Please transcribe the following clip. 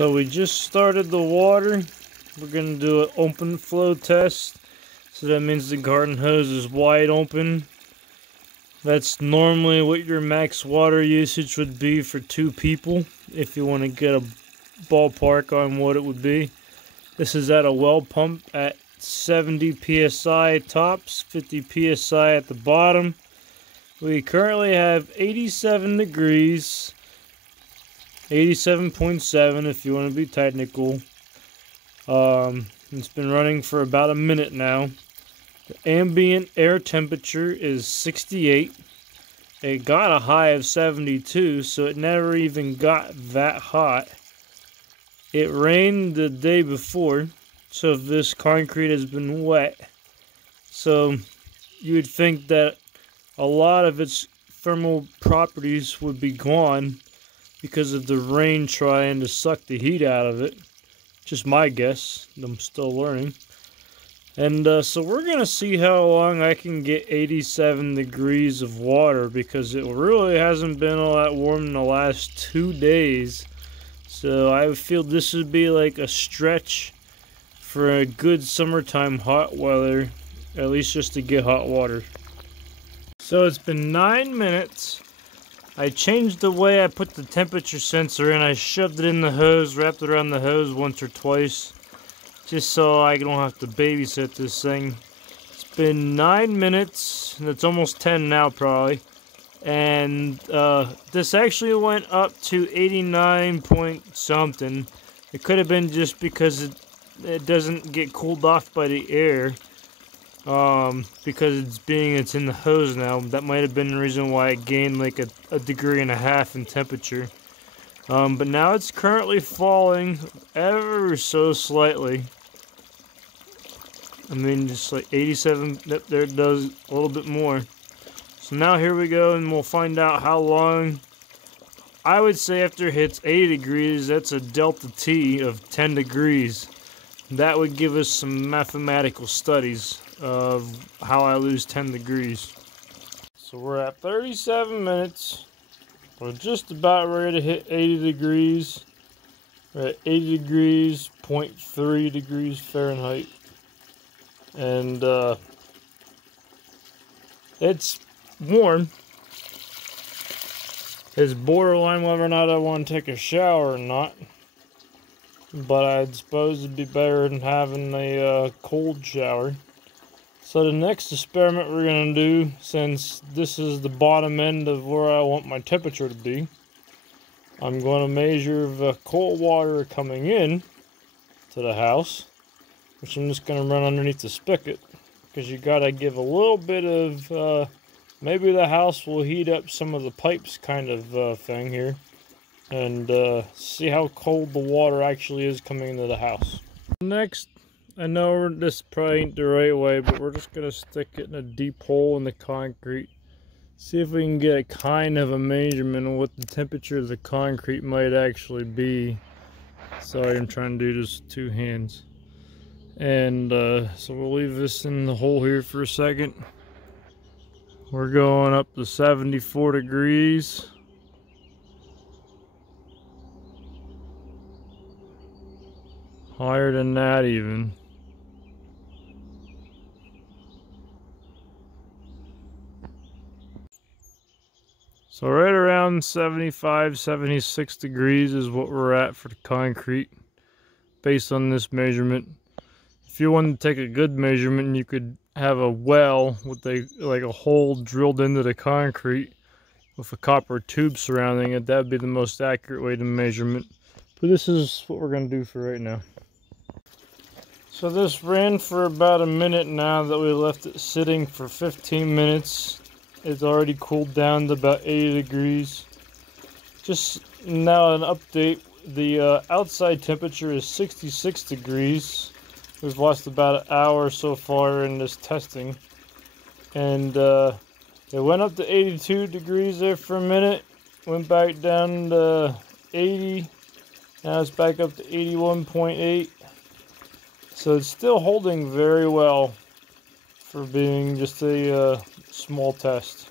So we just started the water. We're going to do an open flow test. So that means the garden hose is wide open. That's normally what your max water usage would be for 2 people, if you want to get a ballpark on what it would be. This is at a well pump at 70 psi tops, 50 psi at the bottom. We currently have 87 degrees, 87.7 if you want to be technical. It's been running for about a minute now. The ambient air temperature is 68. It got a high of 72, so it never even got that hot. It rained the day before, so this concrete has been wet. So you would think that a lot of its thermal properties would be gone because of the rain trying to suck the heat out of it. Just my guess. I'm still learning. And so we're going to see how long I can get 87 degrees of water, because it really hasn't been all that warm in the last 2 days. So I feel this would be like a stretch for a good summertime hot weather, at least just to get hot water. So it's been 9 minutes. I changed the way I put the temperature sensor in. I shoved it in the hose, wrapped it around the hose once or twice, just so I don't have to babysit this thing. It's been 9 minutes, and it's almost 10 now probably. And this actually went up to 89 point something. It could have been just because it doesn't get cooled off by the air. Because it's in the hose now. That might have been the reason why it gained like a 1.5 degrees in temperature. But now it's currently falling ever so slightly. I mean, just like 87, there it does a little bit more. So now here we go, and we'll find out how long. I would say after it hits 80 degrees, that's a delta T of 10 degrees. That would give us some mathematical studies of how I lose 10 degrees. So we're at 37 minutes. We're just about ready to hit 80 degrees. We're at 80 degrees, 0.3 degrees Fahrenheit. And it's warm. It's borderline whether or not I want to take a shower or not. But I'd suppose it'd be better than having a cold shower. So the next experiment we're going to do, since this is the bottom end of where I want my temperature to be, I'm going to measure the cold water coming in to the house, which I'm just going to run underneath the spigot, because you got to give a little bit of, maybe the house will heat up some of the pipes kind of thing here, and see how cold the water actually is coming into the house. Next, I know this probably ain't the right way, but we're just going to stick it in a deep hole in the concrete. See if we can get a kind of a measurement of what the temperature of the concrete might actually be. Sorry, I'm trying to do this with 2 hands. And so we'll leave this in the hole here for a second. We're going up to 74 degrees. Higher than that even. So right around 75, 76 degrees is what we're at for the concrete based on this measurement. If you wanted to take a good measurement, you could have a well with like a hole drilled into the concrete with a copper tube surrounding it. That would be the most accurate way to measurement. But this is what we're going to do for right now. So this ran for about a minute now that we left it sitting for 15 minutes. It's already cooled down to about 80 degrees. Just now an update. The outside temperature is 66 degrees. We've lost about an hour so far in this testing. And it went up to 82 degrees there for a minute. Went back down to 80. Now it's back up to 81.8. So it's still holding very well for being just a small test.